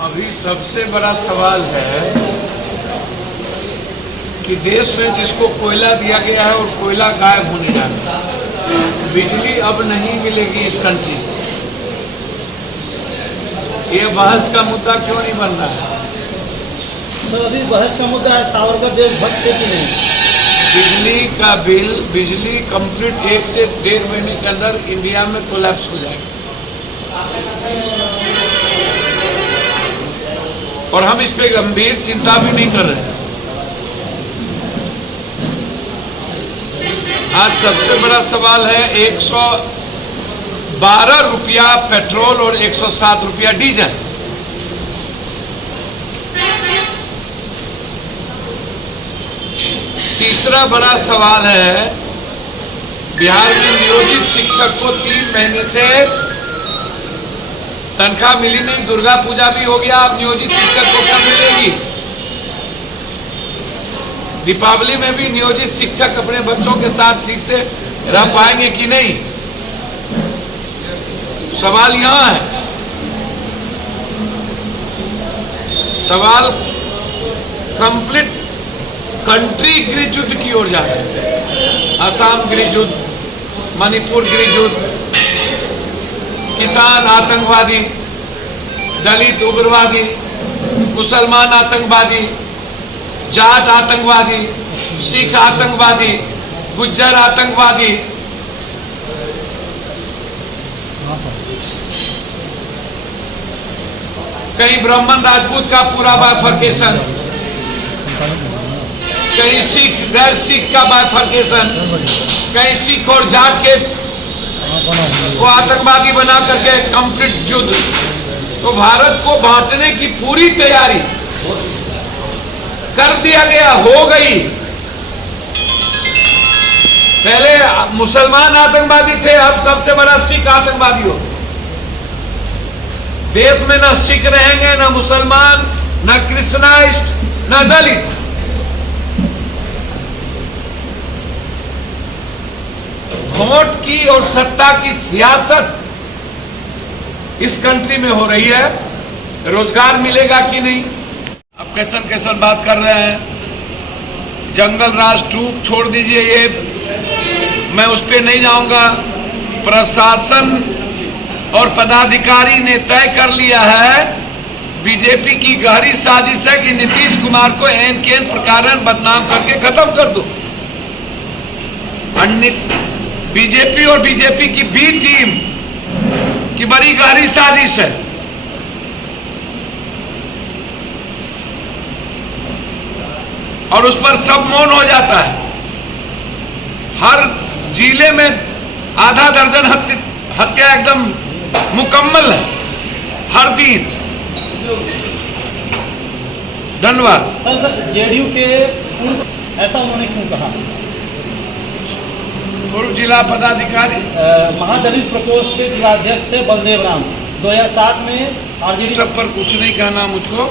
अभी सबसे बड़ा सवाल है कि देश में जिसको कोयला दिया गया है और कोयला गायब होने जा रहा है, बिजली अब नहीं मिलेगी इस कंट्री में। ये बहस का मुद्दा क्यों नहीं बन रहा है? तो अभी बहस का मुद्दा है सावरकर देशभक्त थे कि नहीं। बिजली का बिल, बिजली कंप्लीट 1 से 1.5 महीने के अंदर इंडिया में कोलैप्स हो जाएगा और हम इस पे गंभीर चिंता भी नहीं कर रहे हैं। आज सबसे बड़ा सवाल है 112 रुपया पेट्रोल और 107 रुपया डीजल। तीसरा बड़ा सवाल है बिहार में नियोजित शिक्षक को 3 महीने से तनख्वाह मिली नहीं। दुर्गा पूजा भी हो गया, अब नियोजित शिक्षक को क्या मिलेगी? दीपावली में भी नियोजित शिक्षक अपने बच्चों के साथ ठीक से रह पाएंगे कि नहीं? सवाल यहां है। सवाल कंप्लीट कंट्री गृह युद्ध की ओर जा रहा है। असम गृह युद्ध, मणिपुर गृह युद्ध, किसान आतंकवादी, दलित उग्रवादी, मुसलमान आतंकवादी, जाट आतंकवादी, सिख आतंकवादी, गुज्जर आतंकवादी। कहीं ब्राह्मण राजपूत का पूरा बाइफर्केशन, कहीं सिख गैर सिख का बाइफर्केशन, कहीं सिख और जाट के को आतंकवादी बना करके कंप्लीट युद्ध। तो भारत को बांटने की पूरी तैयारी कर दिया गया, हो गई। पहले मुसलमान आतंकवादी थे, अब सबसे बड़ा सिख आतंकवादी हो। देश में न सिख रहेंगे, न मुसलमान, न क्रिश्चनाइस्ट, न दलित। वोट की और सत्ता की सियासत इस कंट्री में हो रही है। रोजगार मिलेगा कि नहीं? अब कैसन कैसन बात कर रहे हैं। जंगल राज 2 छोड़ दीजिए, ये मैं उस पर नहीं जाऊंगा। प्रशासन और पदाधिकारी ने तय कर लिया है, बीजेपी की गहरी साजिश है कि नीतीश कुमार को एन के एन प्रकार बदनाम करके खत्म कर दो। बीजेपी और बीजेपी की बी टीम की बड़ी गहरी साजिश है। और उस पर सब मौन हो जाता है। हर जिले में आधा दर्जन हत्या एकदम मुकम्मल है हर दिन। धन्यवाद। सर जेडीयू के पूर्व ऐसा उन्होंने क्यों कहा? पूर्व जिला पदाधिकारी महादलित प्रकोष्ठ के जिलाध्यक्ष थे बलदेव राम। 2007 में आरजेडी सब पर कुछ नहीं कहना मुझको।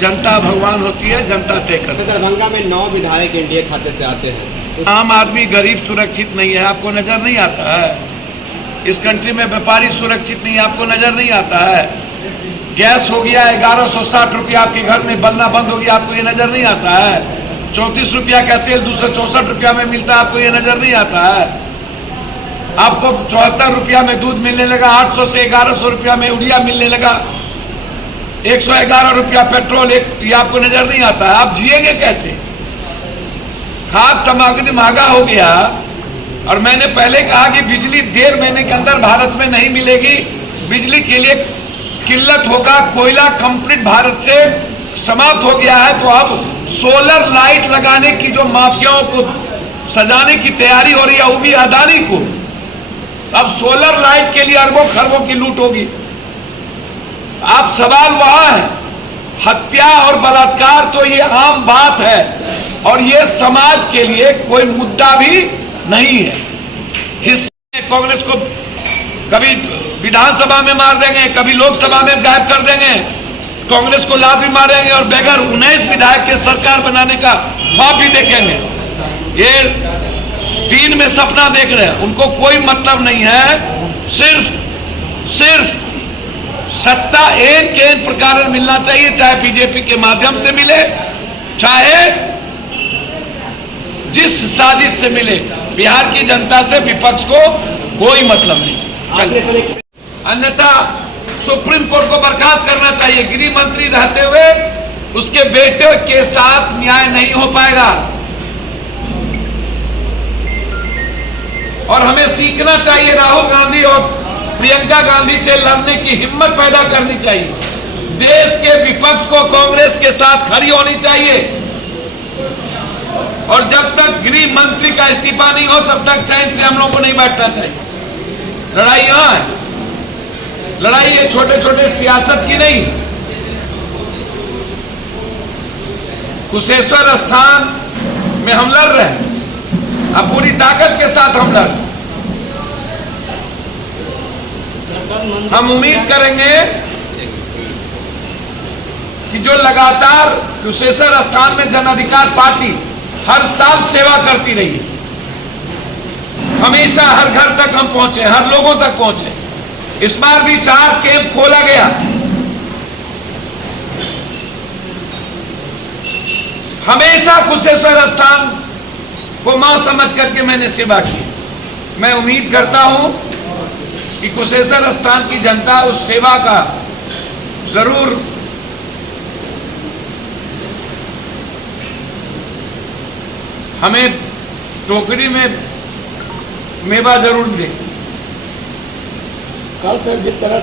जनता भगवान होती है, जनता तय करती है। दरभंगा में 9 विधायक एनडीए खाते से आते हैं। आम आदमी गरीब सुरक्षित नहीं है, आपको नजर नहीं आता है? इस कंट्री में व्यापारी सुरक्षित नहीं है, आपको नजर नहीं आता है? गैस हो गया 1160 रुपया आपके घर में बनना बंद हो गया, आपको ये नजर नहीं आता है? 34 रुपया का तेल 264 रुपया में मिलता है, आपको ये नजर नहीं आता है? आपको 74 रुपया में दूध मिलने लगा, 800 से 1100 रुपया में यूरिया मिलने लगा, 111 रुपया पेट्रोल, ये आपको नजर नहीं आता है? आप जिएंगे कैसे? खाद्य सामग्री महंगा हो गया। और मैंने पहले कहा कि बिजली 1.5 महीने के अंदर भारत में नहीं मिलेगी। बिजली के लिए किल्लत होगा। कोयला कंप्लीट भारत से समाप्त हो गया है। तो अब सोलर लाइट लगाने की जो माफियाओं को सजाने की तैयारी हो रही है, वो भी अदानी को। अब सोलर लाइट के लिए अरबों खरबों की लूट होगी। अब सवाल वहां है, हत्या और बलात्कार तो ये आम बात है और ये समाज के लिए कोई मुद्दा भी नहीं है। हिस्से कांग्रेस को कभी विधानसभा में मार देंगे, कभी लोकसभा में गायब कर देंगे, कांग्रेस को लात भी मारेंगे और बगैर 19 विधायक के सरकार बनाने का ख्वाब भी देखेंगे। ये दिन में सपना देख रहे हैं, उनको कोई मतलब नहीं है। सिर्फ सत्ता एक के एक प्रकार मिलना चाहिए, चाहे बीजेपी के माध्यम से मिले, चाहे जिस साजिश से मिले। बिहार की जनता से विपक्ष को कोई मतलब नहीं। आखिरी सर एक अन्यथा सुप्रीम कोर्ट को बर्खास्त करना चाहिए। गृह मंत्री रहते हुए उसके बेटे के साथ न्याय नहीं हो पाएगा, और हमें सीखना चाहिए। राहुल गांधी और प्रियंका गांधी से लड़ने की हिम्मत पैदा करनी चाहिए। देश के विपक्ष को कांग्रेस के साथ खड़ी होनी चाहिए, और जब तक गृह मंत्री का इस्तीफा नहीं हो तब तक चैन से हम लोगों को नहीं बैठना चाहिए। लड़ाई यहां है, लड़ाई ये छोटे छोटे सियासत की नहीं। कुशेश्वर स्थान में हम लड़ रहे हैं, अब पूरी ताकत के साथ हम लड़। हम उम्मीद करेंगे कि जो लगातार कुशेश्वर स्थान में जन अधिकार पार्टी हर साल सेवा करती रही, हमेशा हर घर तक हम पहुंचे, हर लोगों तक पहुंचे। इस बार भी 4 कैंप खोला गया। हमेशा कुशेश्वर स्थान को मां समझ करके मैंने सेवा की। मैं उम्मीद करता हूं कि कुशेश्वर स्थान की जनता उस सेवा का जरूर हमें टोकरी में मेवा जरूर दे। कल सर जिस तरह